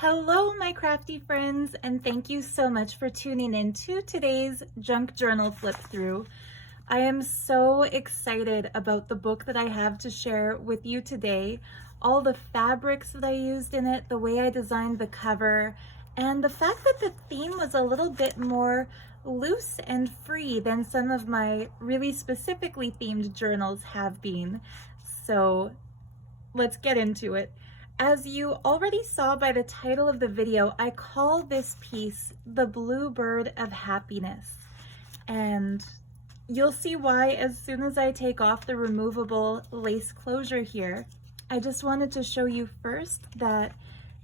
Hello, my crafty friends, and thank you so much for tuning in to today's junk journal flip through. I am so excited about the book that I have to share with you today, all the fabrics that I used in it, the way I designed the cover, and the fact that the theme was a little bit more loose and free than some of my really specifically themed journals have been. So let's get into it. As you already saw by the title of the video, I call this piece the Bluebird of Happiness. And you'll see why as soon as I take off the removable lace closure here. I just wanted to show you first that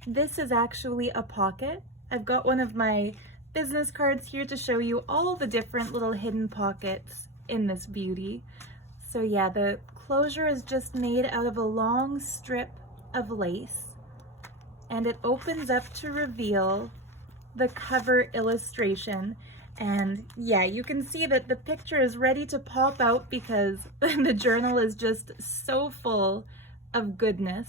this is actually a pocket. I've got one of my business cards here to show you all the different little hidden pockets in this beauty. So yeah, the closure is just made out of a long strip of lace, and it opens up to reveal the cover illustration. And yeah, you can see that the picture is ready to pop out because the journal is just so full of goodness.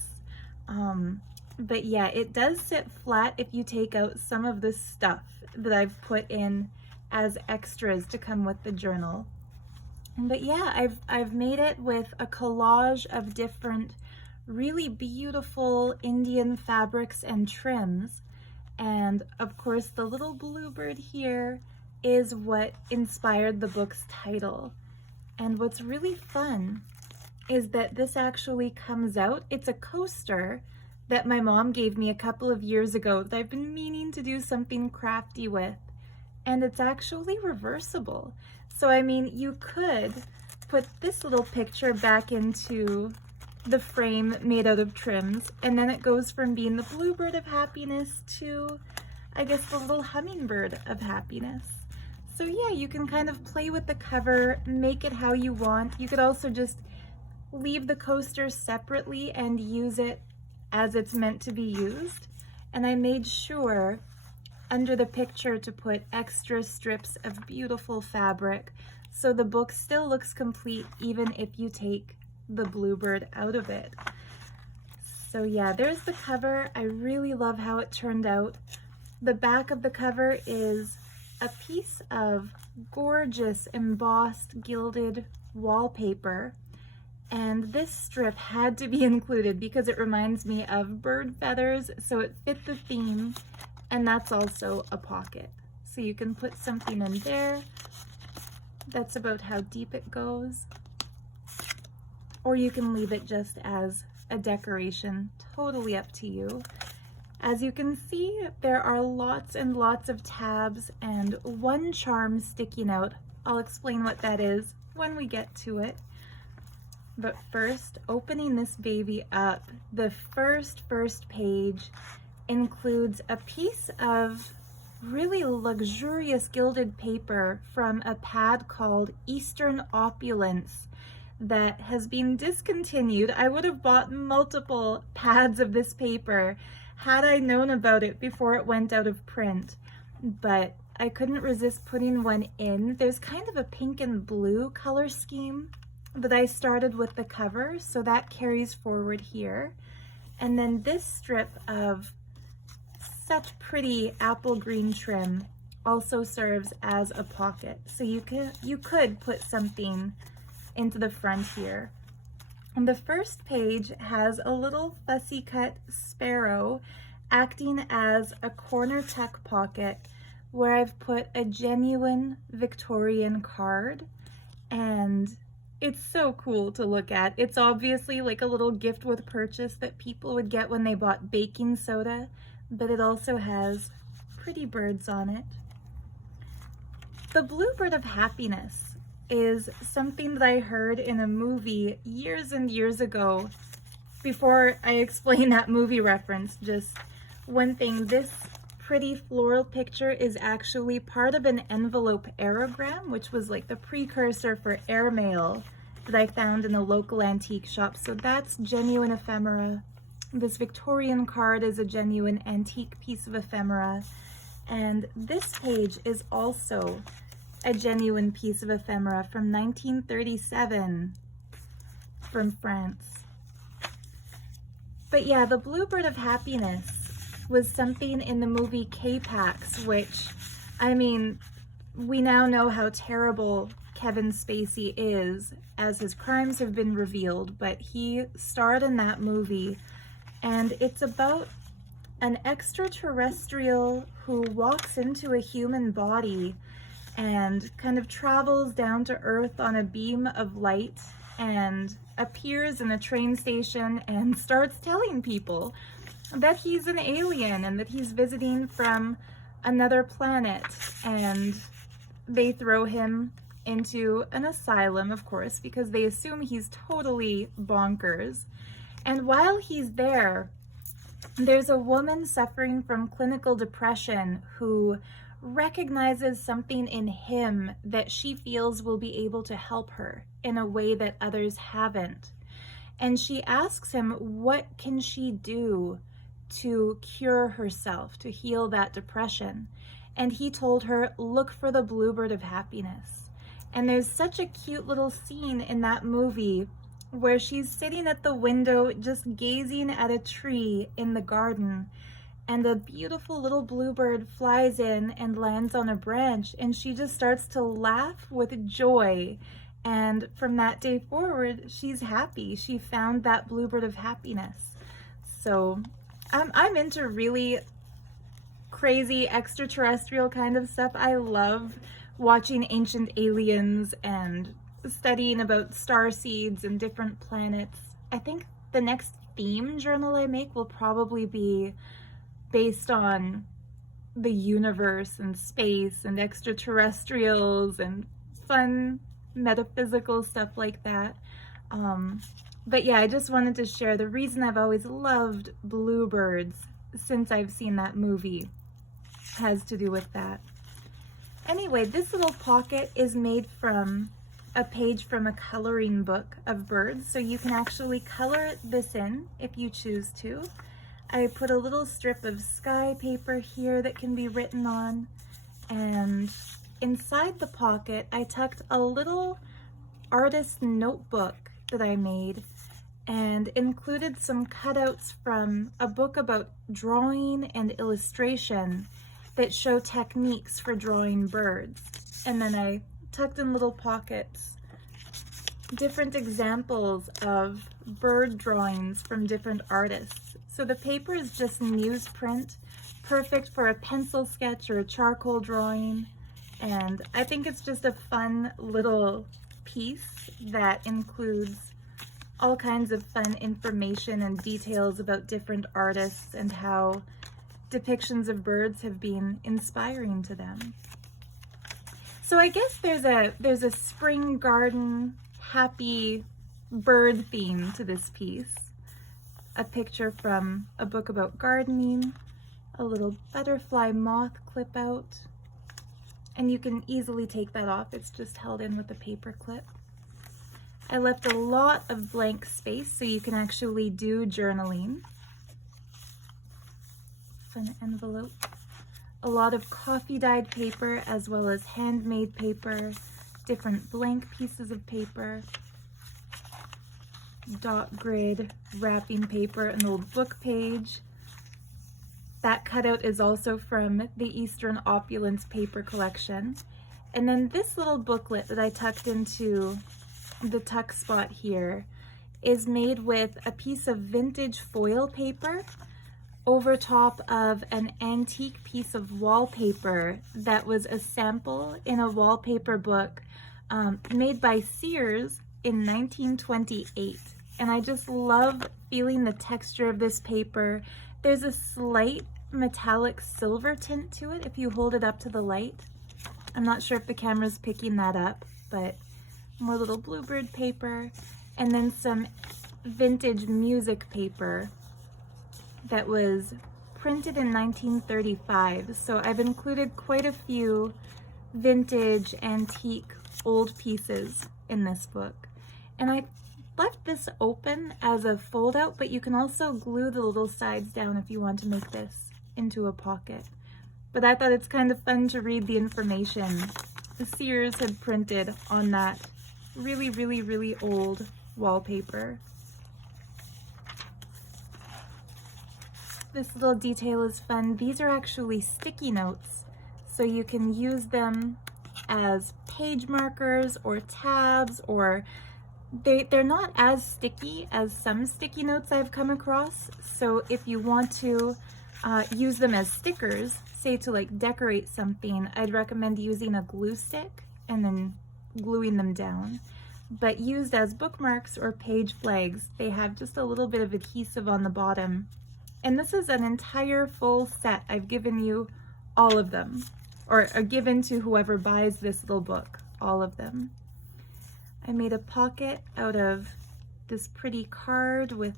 But yeah, it does sit flat if you take out some of the stuff that I've put in as extras to come with the journal. But yeah, I've made it with a collage of different really beautiful Indian fabrics and trims. And of course, the little bluebird here is what inspired the book's title. And what's really fun is that this actually comes out. It's a coaster that my mom gave me a couple of years ago that I've been meaning to do something crafty with. And it's actually reversible. So I mean, you could put this little picture back into the frame made out of trims, and then it goes from being the Bluebird of Happiness to, I guess, the little hummingbird of happiness. So yeah, you can kind of play with the cover, make it how you want. You could also just leave the coaster separately and use it as it's meant to be used. And I made sure under the picture to put extra strips of beautiful fabric, so the book still looks complete even if you take the bluebird out of it. So yeah, there's the cover. I really love how it turned out. The back of the cover is a piece of gorgeous embossed gilded wallpaper, and this strip had to be included because it reminds me of bird feathers, so it fit the theme. And that's also a pocket, so you can put something in there. That's about how deep it goes. Or you can leave it just as a decoration, totally up to you. As you can see, there are lots and lots of tabs and one charm sticking out. I'll explain what that is when we get to it. But first, opening this baby up, the first page includes a piece of really luxurious gilded paper from a pad called Eastern Opulence that has been discontinued. I would have bought multiple pads of this paper had I known about it before it went out of print, but I couldn't resist putting one in. There's kind of a pink and blue color scheme that I started with the cover, so that carries forward here. And then this strip of such pretty apple green trim also serves as a pocket, so you could put something into the front here. And the first page has a little fussy cut sparrow acting as a corner tuck pocket where I've put a genuine Victorian card, and it's so cool to look at. It's obviously like a little gift with purchase that people would get when they bought baking soda, but it also has pretty birds on it. The Bluebird of Happiness is something that I heard in a movie years and years ago. Before I explain that movie reference, just one thing, this pretty floral picture is actually part of an envelope aerogram, which was like the precursor for airmail that I found in a local antique shop. So that's genuine ephemera. This Victorian card is a genuine antique piece of ephemera. And this page is also a genuine piece of ephemera from 1937 from France. But yeah, the Bluebird of Happiness was something in the movie K-Pax, which, I mean, we now know how terrible Kevin Spacey is as his crimes have been revealed, but he starred in that movie, and it's about an extraterrestrial who walks into a human body and kind of travels down to Earth on a beam of light and appears in a train station and starts telling people that he's an alien and that he's visiting from another planet, and they throw him into an asylum, of course, because they assume he's totally bonkers. And while he's there, there's a woman suffering from clinical depression who recognizes something in him that she feels will be able to help her in a way that others haven't. And she asks him, what can she do to cure herself, to heal that depression? And he told her, look for the Bluebird of happiness. And there's such a cute little scene in that movie where she's sitting at the window just gazing at a tree in the garden, and a beautiful little bluebird flies in and lands on a branch, and she just starts to laugh with joy. And from that day forward, she's happy. She found that Bluebird of happiness. So I'm into really crazy extraterrestrial kind of stuff. I love watching Ancient Aliens and studying about star seeds and different planets. I think the next theme journal I make will probably be based on the universe and space and extraterrestrials and fun metaphysical stuff like that. But yeah, I just wanted to share the reason I've always loved bluebirds since I've seen that movie has to do with that. Anyway, this little pocket is made from a page from a coloring book of birds, so you can actually color this in if you choose to. I put a little strip of sky paper here that can be written on, and inside the pocket I tucked a little artist notebook that I made and included some cutouts from a book about drawing and illustration that show techniques for drawing birds. And then I tucked in little pockets different examples of bird drawings from different artists. So the paper is just newsprint, perfect for a pencil sketch or a charcoal drawing. And I think it's just a fun little piece that includes all kinds of fun information and details about different artists and how depictions of birds have been inspiring to them. So I guess there's a spring garden happy bird theme to this piece. A picture from a book about gardening, a little butterfly moth clip out, and you can easily take that off. It's just held in with a paper clip. I left a lot of blank space so you can actually do journaling. Fun envelope. A lot of coffee dyed paper as well as handmade paper, different blank pieces of paper, dot grid, wrapping paper, an old book page. That cutout is also from the Eastern Opulence paper collection. And then this little booklet that I tucked into the tuck spot here is made with a piece of vintage foil paper over top of an antique piece of wallpaper that was a sample in a wallpaper book made by Sears in 1928. And I just love feeling the texture of this paper. There's a slight metallic silver tint to it if you hold it up to the light. I'm not sure if the camera's picking that up, but more little bluebird paper, and then some vintage music paper that was printed in 1935. So I've included quite a few vintage, antique, old pieces in this book. And I left this open as a fold out, but you can also glue the little sides down if you want to make this into a pocket. But I thought it's kind of fun to read the information the Sears had printed on that really, really, really old wallpaper. this little detail is fun. These are actually sticky notes, so you can use them as page markers or tabs, or they're not as sticky as some sticky notes I've come across. So if you want to use them as stickers, say to like decorate something, I'd recommend using a glue stick and then gluing them down. But used as bookmarks or page flags, they have just a little bit of adhesive on the bottom. And this is an entire full set. I've given you all of them, or given to whoever buys this little book, all of them. I made a pocket out of this pretty card with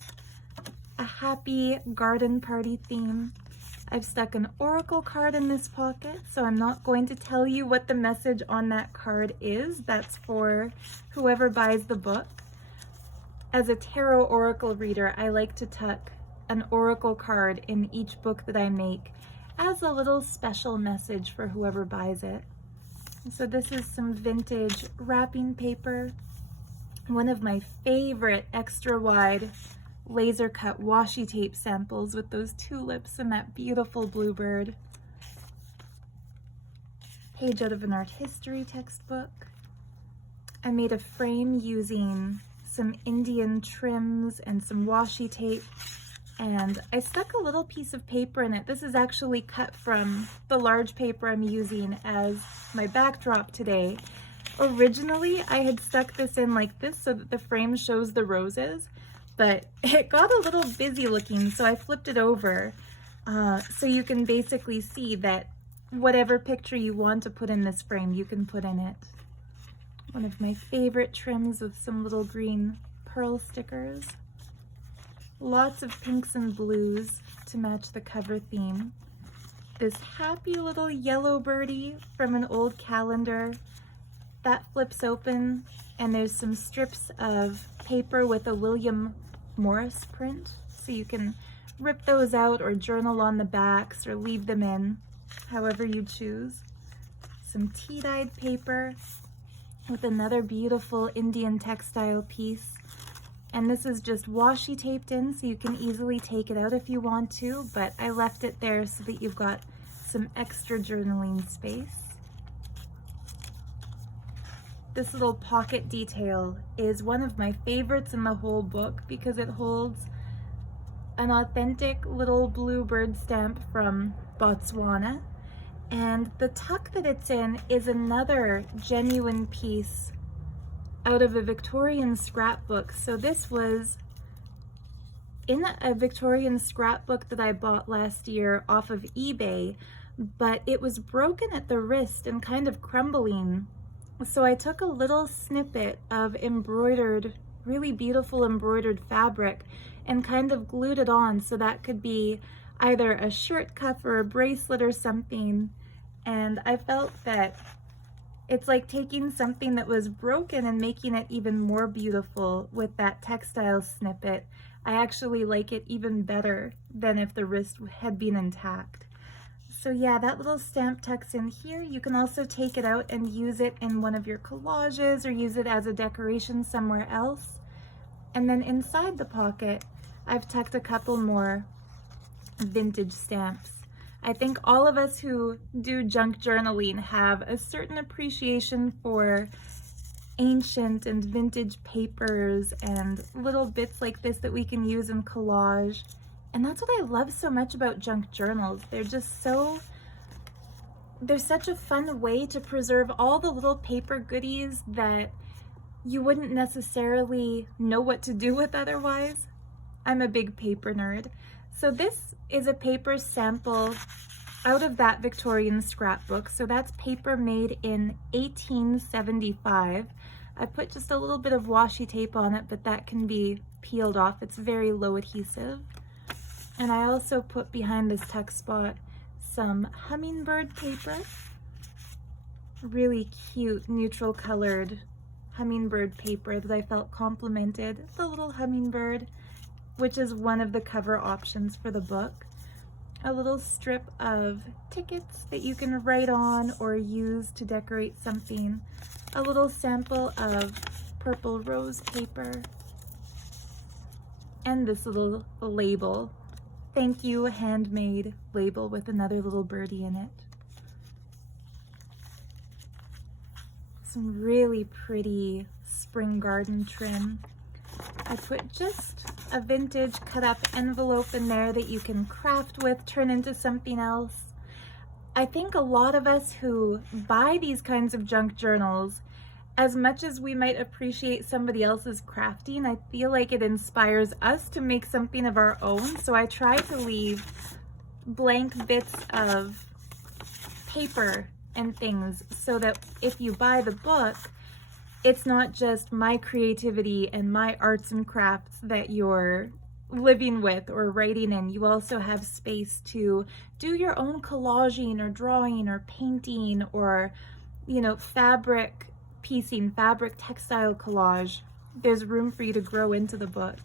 a happy garden party theme. I've stuck an oracle card in this pocket, so I'm not going to tell you what the message on that card is. That's for whoever buys the book. As a tarot oracle reader, I like to tuck an oracle card in each book that I make as a little special message for whoever buys it. So this is some vintage wrapping paper, one of my favorite extra wide laser cut washi tape samples with those tulips and that beautiful bluebird. Page out of an art history textbook. I made a frame using some Indian trims and some washi tape, and I stuck a little piece of paper in it. This is actually cut from the large paper I'm using as my backdrop today. Originally, I had stuck this in like this so that the frame shows the roses, but it got a little busy looking, so I flipped it over so you can basically see that whatever picture you want to put in this frame, you can put in it. One of my favorite trims with some little green pearl stickers. Lots of pinks and blues to match the cover theme. This happy little yellow birdie from an old calendar. That flips open, and there's some strips of paper with a William Morris print, so you can rip those out or journal on the backs or leave them in, however you choose. Some tea-dyed paper with another beautiful Indian textile piece. And this is just washi taped in, so you can easily take it out if you want to, but I left it there so that you've got some extra journaling space. This little pocket detail is one of my favorites in the whole book because it holds an authentic little bluebird stamp from Botswana. And the tuck that it's in is another genuine piece out of a Victorian scrapbook. So this was in a Victorian scrapbook that I bought last year off of eBay, but it was broken at the wrist and kind of crumbling. So I took a little snippet of embroidered, really beautiful embroidered fabric and kind of glued it on so that could be either a shirt cuff or a bracelet or something. And I felt that it's like taking something that was broken and making it even more beautiful with that textile snippet. I actually like it even better than if the wrist had been intact. So yeah, that little stamp tucks in here. You can also take it out and use it in one of your collages or use it as a decoration somewhere else. And then inside the pocket, I've tucked a couple more vintage stamps. I think all of us who do junk journaling have a certain appreciation for ancient and vintage papers and little bits like this that we can use in collage. And that's what I love so much about junk journals. They're such a fun way to preserve all the little paper goodies that you wouldn't necessarily know what to do with otherwise. I'm a big paper nerd. So this is a paper sample out of that Victorian scrapbook. So that's paper made in 1875. I put just a little bit of washi tape on it, but that can be peeled off. It's very low adhesive. And I also put behind this tuck spot some hummingbird paper. Really cute, neutral colored hummingbird paper that I felt complemented the little hummingbird, which is one of the cover options for the book. A little strip of tickets that you can write on or use to decorate something. A little sample of purple rose paper. And this little label thank you Handmade label with another little birdie in it. Some really pretty spring garden trim. I put just a vintage cut up envelope in there that you can craft with, turn into something else. I think a lot of us who buy these kinds of junk journals, as much as we might appreciate somebody else's crafting, I feel like it inspires us to make something of our own. So I try to leave blank bits of paper and things so that if you buy the book, it's not just my creativity and my arts and crafts that you're living with or writing in. You also have space to do your own collaging or drawing or painting or, you know, fabric piecing, fabric textile collage. There's room for you to grow into the book.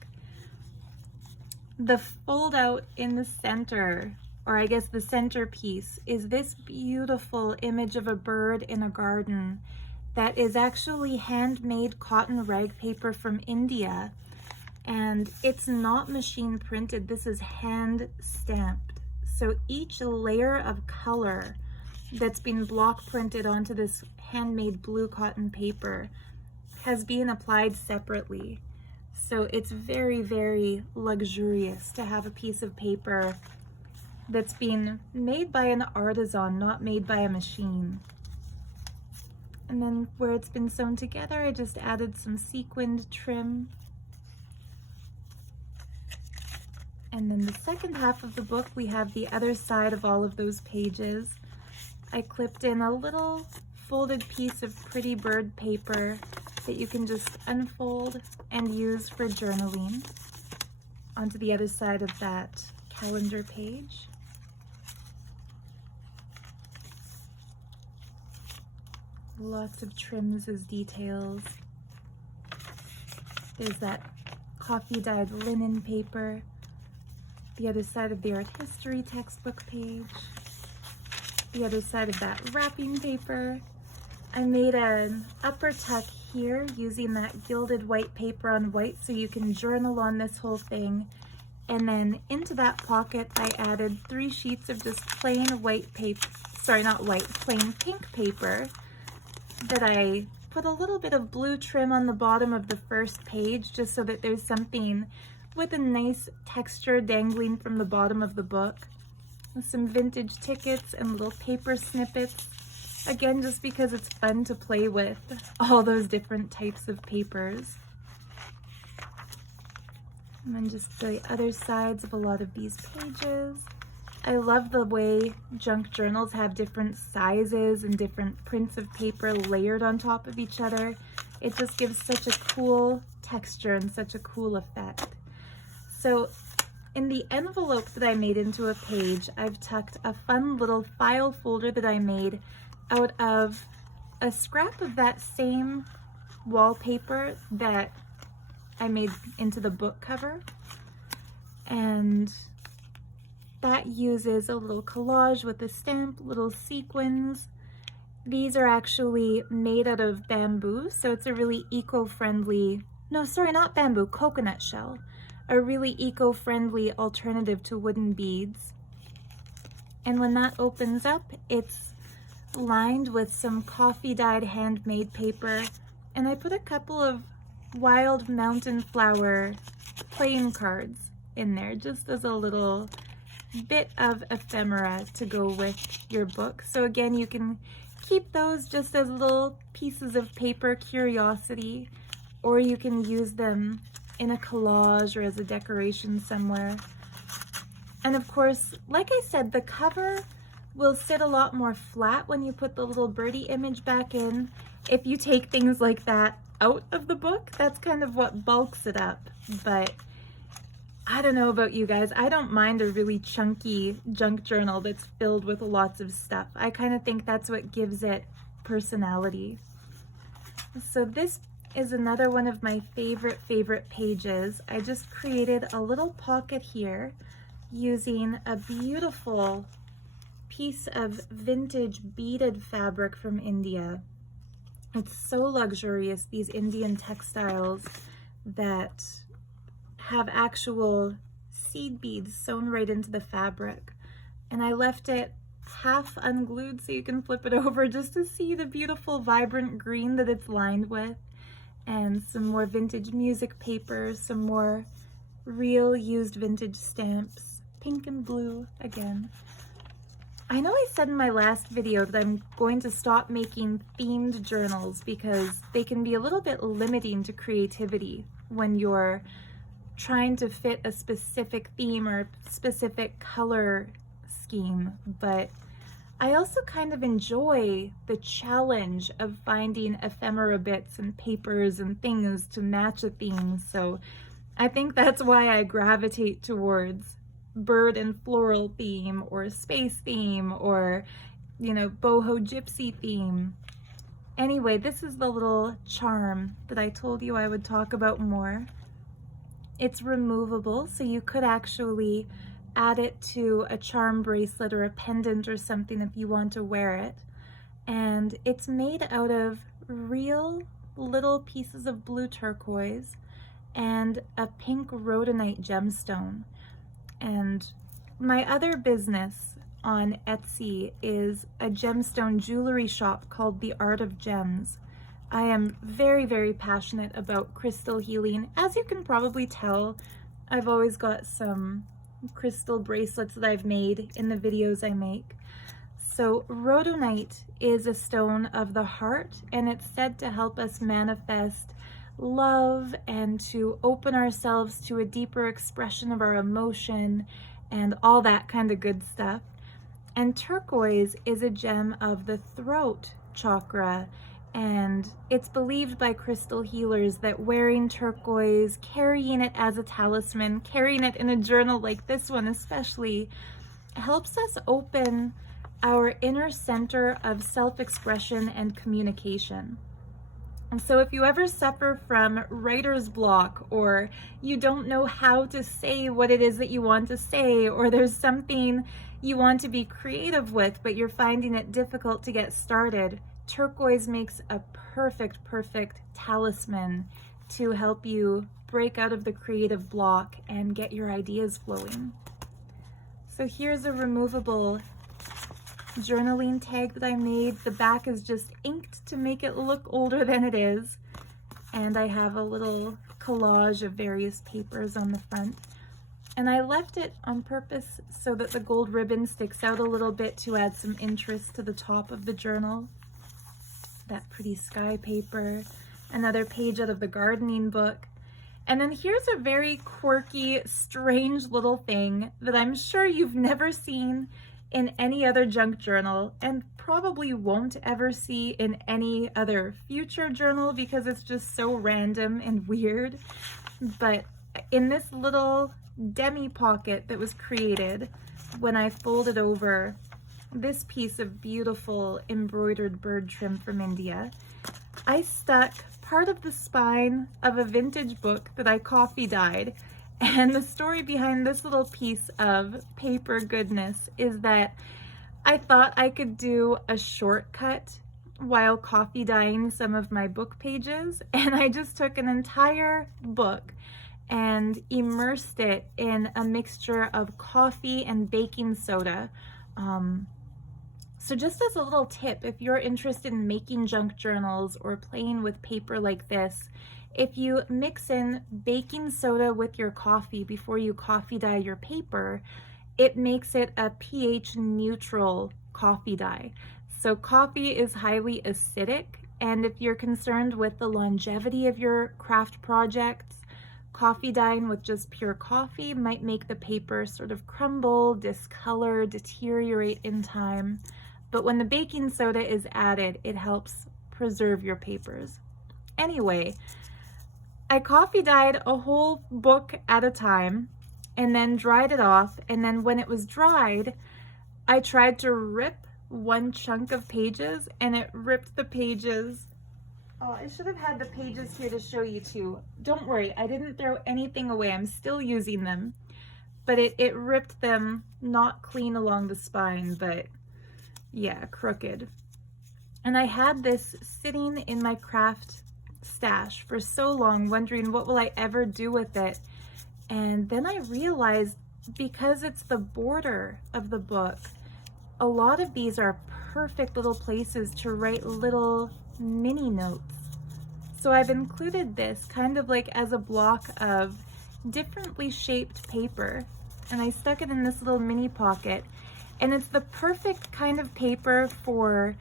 The fold out in the center, or I guess the centerpiece, is this beautiful image of a bird in a garden that is actually handmade cotton rag paper from India. And it's not machine printed, this is hand stamped. So each layer of color that's been block printed onto this handmade blue cotton paper has been applied separately. So it's very, very luxurious to have a piece of paper that's been made by an artisan, not made by a machine. And then where it's been sewn together, I just added some sequined trim. And then the second half of the book, we have the other side of all of those pages. I clipped in a little folded piece of pretty bird paper that you can just unfold and use for journaling onto the other side of that calendar page. Lots of trims as details. There's that coffee dyed linen paper. The other side of the art history textbook page. The other side of that wrapping paper. I made an upper tuck here using that gilded white paper on white so you can journal on this whole thing. And then into that pocket I added 3 sheets of just plain white paper, sorry, not white, plain pink paper that I put a little bit of blue trim on the bottom of the first page just so that there's something with a nice texture dangling from the bottom of the book. With some vintage tickets and little paper snippets. Again, just because it's fun to play with all those different types of papers. And then just the other sides of a lot of these pages. I love the way junk journals have different sizes and different prints of paper layered on top of each other. It just gives such a cool texture and such a cool effect. So in the envelope that I made into a page, I've tucked a fun little file folder that I made out of a scrap of that same wallpaper that I made into the book cover. And that uses a little collage with a stamp, little sequins. These are actually made out of bamboo, so it's a really eco-friendly, no, sorry, not bamboo, coconut shell. A really eco-friendly alternative to wooden beads. And when that opens up, it's lined with some coffee dyed handmade paper, and I put a couple of wild mountain flower playing cards in there just as a little bit of ephemera to go with your book. So again, you can keep those just as little pieces of paper curiosity, or you can use them in a collage or as a decoration somewhere. And of course, like I said, the cover will sit a lot more flat when you put the little birdie image back in. If you take things like that out of the book, that's kind of what bulks it up. But I don't know about you guys, I don't mind a really chunky junk journal that's filled with lots of stuff. I kind of think that's what gives it personality. So this is another one of my favorite pages. I just created a little pocket here using a beautiful piece of vintage beaded fabric from India. It's so luxurious, these Indian textiles that have actual seed beads sewn right into the fabric. And I left it half unglued so you can flip it over just to see the beautiful vibrant green that it's lined with. And some more vintage music paper, some more real used vintage stamps, pink and blue again. I know I said in my last video that I'm going to stop making themed journals because they can be a little bit limiting to creativity when you're trying to fit a specific theme or specific color scheme, but I also kind of enjoy the challenge of finding ephemera bits and papers and things to match a theme, so I think that's why I gravitate towards bird and floral theme or space theme or, you know, boho gypsy theme. Anyway, this is the little charm that I told you I would talk about more. It's removable, so you could actually add it to a charm bracelet or a pendant or something if you want to wear it. And it's made out of real little pieces of blue turquoise and a pink rhodonite gemstone. And my other business on Etsy is a gemstone jewelry shop called The Art of Gems. I am very, very passionate about crystal healing. As you can probably tell, I've always got some crystal bracelets that I've made in the videos I make. So rhodonite is a stone of the heart, and it's said to help us manifest love and to open ourselves to a deeper expression of our emotion and all that kind of good stuff. And turquoise is a gem of the throat chakra, and it's believed by crystal healers that wearing turquoise, carrying it as a talisman, carrying it in a journal like this one especially, helps us open our inner center of self-expression and communication. And so if you ever suffer from writer's block, or you don't know how to say what it is that you want to say, or there's something you want to be creative with, but you're finding it difficult to get started, turquoise makes a perfect talisman to help you break out of the creative block and get your ideas flowing. So here's a removable journaling tag that I made. The back is just inked to make it look older than it is. And I have a little collage of various papers on the front. And I left it on purpose so that the gold ribbon sticks out a little bit to add some interest to the top of the journal. That pretty sky paper, another page out of the gardening book. And then here's a very quirky, strange little thing that I'm sure you've never seen in any other junk journal and probably won't ever see in any other future journal because it's just so random and weird. But in this little demi pocket that was created when I folded over this piece of beautiful embroidered bird trim from India, I stuck part of the spine of a vintage book that I coffee dyed. And the story behind this little piece of paper goodness is that I thought I could do a shortcut while coffee dyeing some of my book pages, and I just took an entire book and immersed it in a mixture of coffee and baking soda. So just as a little tip, if you're interested in making junk journals or playing with paper like this, if you mix in baking soda with your coffee before you coffee dye your paper, it makes it a pH neutral coffee dye. So coffee is highly acidic, and if you're concerned with the longevity of your craft projects, coffee dyeing with just pure coffee might make the paper sort of crumble, discolor, deteriorate in time. But when the baking soda is added, it helps preserve your papers. Anyway, I coffee dyed a whole book at a time and then dried it off. And then when it was dried, I tried to rip one chunk of pages and it ripped the pages. Oh, I should have had the pages here to show you too. Don't worry, I didn't throw anything away. I'm still using them. But it ripped them not clean along the spine, but yeah, crooked. And I had this sitting in my craft stash for so long, wondering what will I ever do with it. And then I realized because it's the border of the book, a lot of these are perfect little places to write little mini notes. So I've included this kind of like as a block of differently shaped paper, and I stuck it in this little mini pocket, and it's the perfect kind of paper for,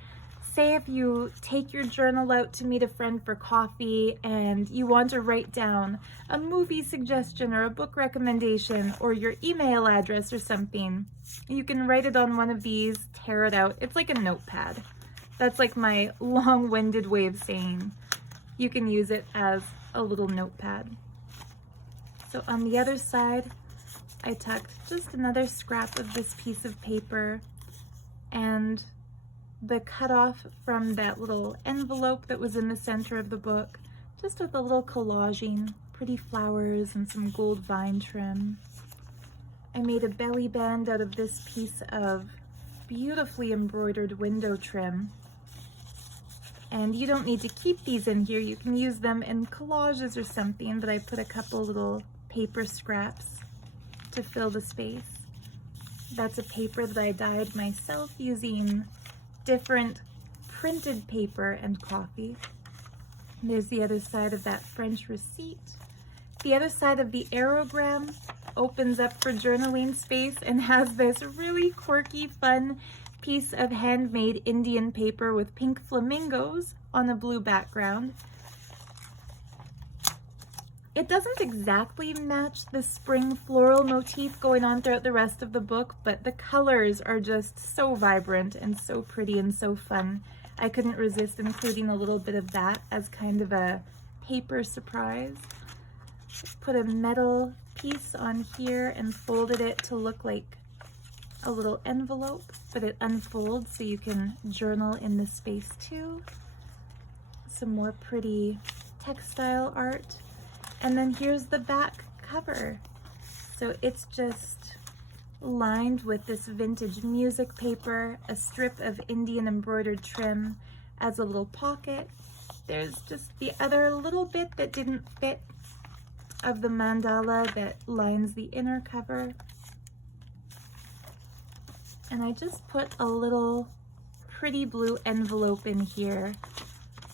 say, if you take your journal out to meet a friend for coffee and you want to write down a movie suggestion or a book recommendation or your email address or something. You can write it on one of these, tear it out. It's like a notepad. That's like my long-winded way of saying you can use it as a little notepad. So on the other side, I tucked just another scrap of this piece of paper and the cutoff from that little envelope that was in the center of the book, just with a little collaging, pretty flowers and some gold vine trim. I made a belly band out of this piece of beautifully embroidered window trim. And you don't need to keep these in here, you can use them in collages or something, but I put a couple little paper scraps to fill the space. That's a paper that I dyed myself using different printed paper and coffee. And there's the other side of that French receipt. The other side of the aerogram opens up for journaling space and has this really quirky, fun piece of handmade Indian paper with pink flamingos on a blue background. It doesn't exactly match the spring floral motif going on throughout the rest of the book, but the colors are just so vibrant and so pretty and so fun. I couldn't resist including a little bit of that as kind of a paper surprise. Put a metal piece on here and folded it to look like a little envelope, but it unfolds so you can journal in this space too. Some more pretty textile art. And then here's the back cover. So it's just lined with this vintage music paper, a strip of Indian embroidered trim as a little pocket. There's just the other little bit that didn't fit of the mandala that lines the inner cover. And I just put a little pretty blue envelope in here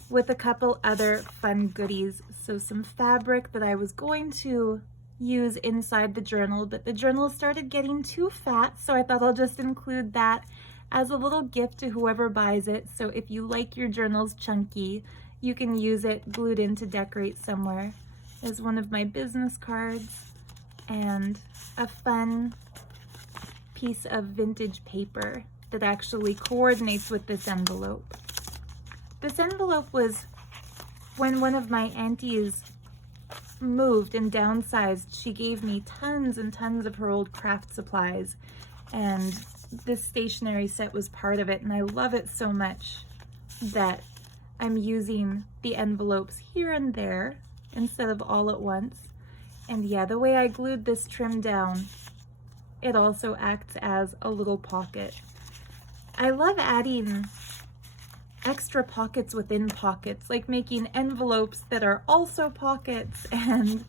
with a couple other fun goodies. So some fabric that I was going to use inside the journal, but the journal started getting too fat, so I thought I'll just include that as a little gift to whoever buys it. So if you like your journals chunky, you can use it glued in to decorate somewhere. There's one of my business cards and a fun piece of vintage paper that actually coordinates with this envelope. This envelope was when one of my aunties moved and downsized. She gave me tons and tons of her old craft supplies, and this stationery set was part of it, and I love it so much that I'm using the envelopes here and there instead of all at once. And yeah, the way I glued this trim down, it also acts as a little pocket. I love adding extra pockets within pockets, like making envelopes that are also pockets. And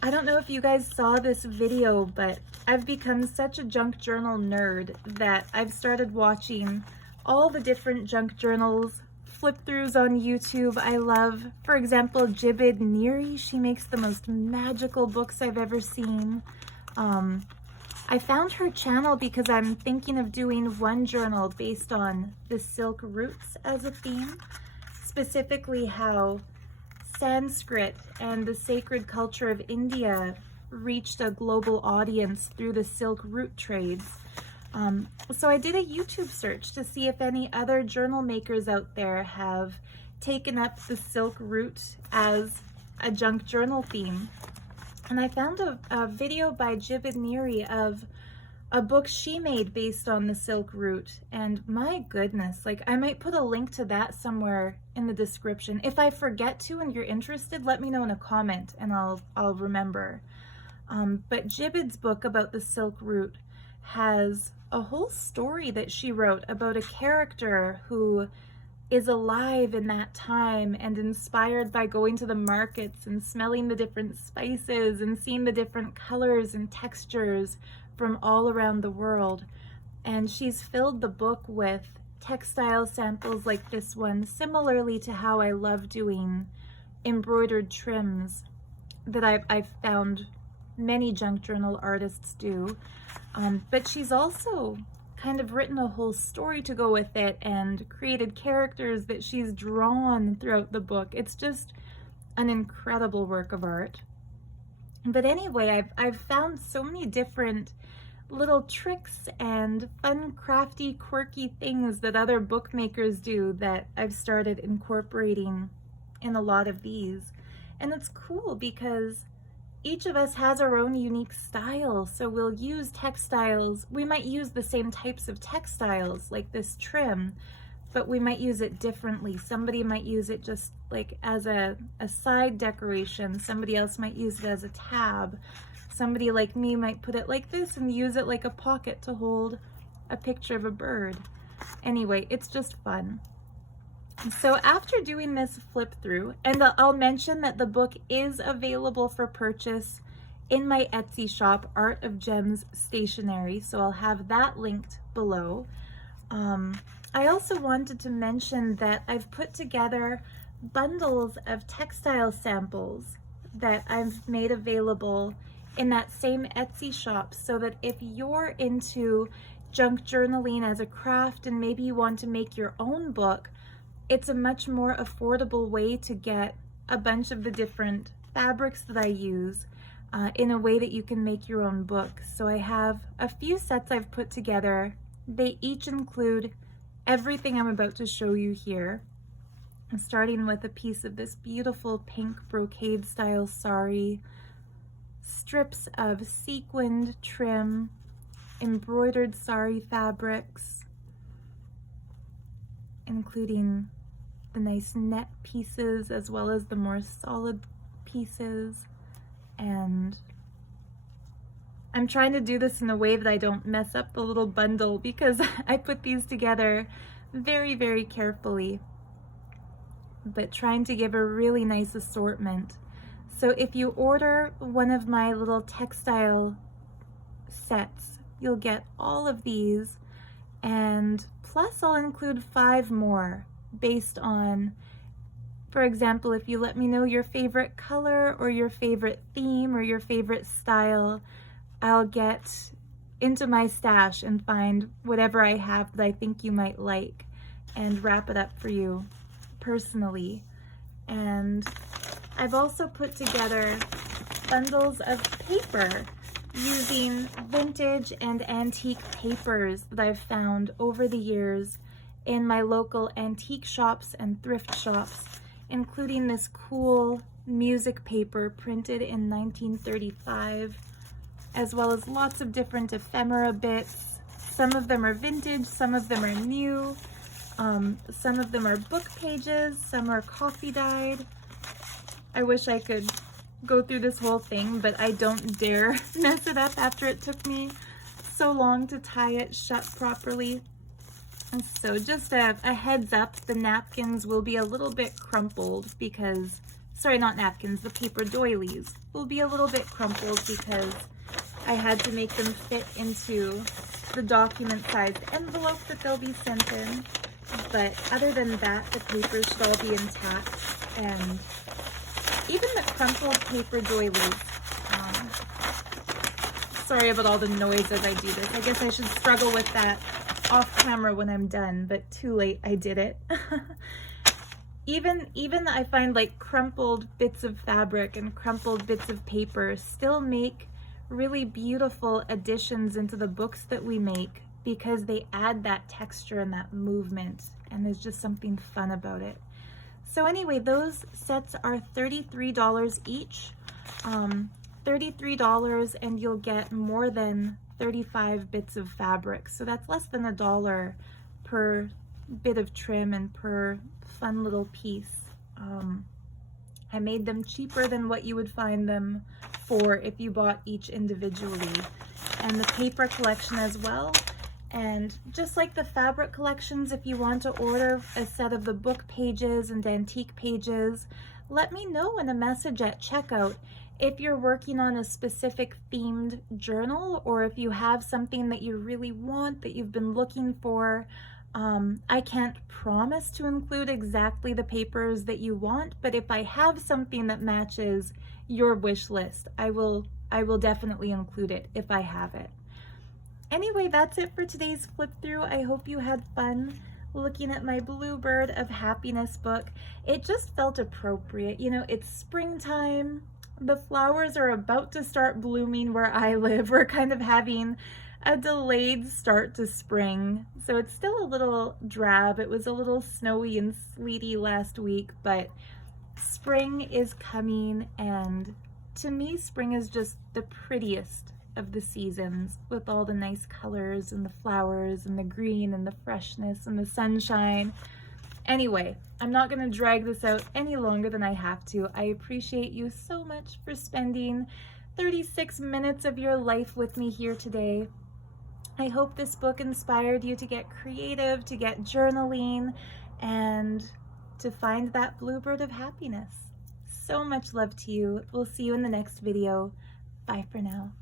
I don't know if you guys saw this video, but I've become such a junk journal nerd that I've started watching all the different junk journals flip throughs on YouTube. I love, for example, Jibid Neri. She makes the most magical books I've ever seen. I found her channel because I'm thinking of doing one journal based on the silk roots as a theme, specifically how Sanskrit and the sacred culture of India reached a global audience through the silk root trades. So I did a YouTube search to see if any other journal makers out there have taken up the silk root as a junk journal theme. And I found a video by Jibid Neri of a book she made based on the silk root. And my goodness, like, I might put a link to that somewhere in the description. If I forget to and you're interested, let me know in a comment and I'll remember. But Jibid's book about the silk root has a whole story that she wrote about a character who is alive in that time and inspired by going to the markets and smelling the different spices and seeing the different colors and textures from all around the world. And she's filled the book with textile samples like this one, similarly to how I love doing embroidered trims that I've found many junk journal artists do. But she's also kind of written a whole story to go with it and created characters that she's drawn throughout the book. It's just an incredible work of art. But anyway, I've found so many different little tricks and fun, crafty, quirky things that other bookmakers do that I've started incorporating in a lot of these. And it's cool because each of us has our own unique style. So we'll use textiles. We might use the same types of textiles like this trim, but we might use it differently. Somebody might use it just like as a side decoration. Somebody else might use it as a tab. Somebody like me might put it like this and use it like a pocket to hold a picture of a bird. Anyway, it's just fun. So after doing this flip through, and I'll mention that the book is available for purchase in my Etsy shop, Art of Gems Stationery, so I'll have that linked below. I also wanted to mention that I've put together bundles of textile samples that I've made available in that same Etsy shop, so that if you're into junk journaling as a craft and maybe you want to make your own book, it's a much more affordable way to get a bunch of the different fabrics that I use in a way that you can make your own book. So I have a few sets I've put together. They each include everything I'm about to show you here. I'm starting with a piece of this beautiful pink brocade style sari, strips of sequined trim, embroidered sari fabrics, including the nice net pieces as well as the more solid pieces. And I'm trying to do this in a way that I don't mess up the little bundle because I put these together very, very carefully, but trying to give a really nice assortment. So if you order one of my little textile sets, you'll get all of these, and plus I'll include 5 more based on, for example, if you let me know your favorite color or your favorite theme or your favorite style, I'll get into my stash and find whatever I have that I think you might like and wrap it up for you personally. And I've also put together bundles of paper using vintage and antique papers that I've found over the years in my local antique shops and thrift shops, including this cool music paper printed in 1935, as well as lots of different ephemera bits. Some of them are vintage, some of them are new, some of them are book pages, some are coffee dyed. I wish I could go through this whole thing, but I don't dare mess it up after it took me so long to tie it shut properly. And so just a heads up, the napkins will be a little bit crumpled because, sorry, not napkins, the paper doilies will be a little bit crumpled because I had to make them fit into the document-sized envelope that they'll be sent in. But other than that, the papers should all be intact. And even the crumpled paper doilies, sorry about all the noise as I do this. I guess I should struggle with that off camera when I'm done, but too late, I did it. Even I find like crumpled bits of fabric and crumpled bits of paper still make really beautiful additions into the books that we make because they add that texture and that movement, and there's just something fun about it. So anyway, those sets are $33 each. $33, and you'll get more than 35 bits of fabric. So that's less than $1 per bit of trim and per fun little piece. I made them cheaper than what you would find them for if you bought each individually. And the paper collection as well And just like the fabric collections, if you want to order a set of the book pages and antique pages, let me know in a message at checkout if you're working on a specific themed journal, or if you have something that you really want that you've been looking for. I can't promise to include exactly the papers that you want, but if I have something that matches your wish list, I will definitely include it if I have it. Anyway, that's it for today's flip through. I hope you had fun looking at my Bluebird of Happiness book. It just felt appropriate. You know, it's springtime. The flowers are about to start blooming where I live. We're kind of having a delayed start to spring, so it's still a little drab. It was a little snowy and sleety last week, but spring is coming, and to me, spring is just the prettiest of the seasons, with all the nice colors and the flowers and the green and the freshness and the sunshine. Anyway, I'm not going to drag this out any longer than I have to. I appreciate you so much for spending 36 minutes of your life with me here today. I hope this book inspired you to get creative, to get journaling, and to find that Bluebird of happiness. So much love to you. We'll see you in the next video. Bye for now.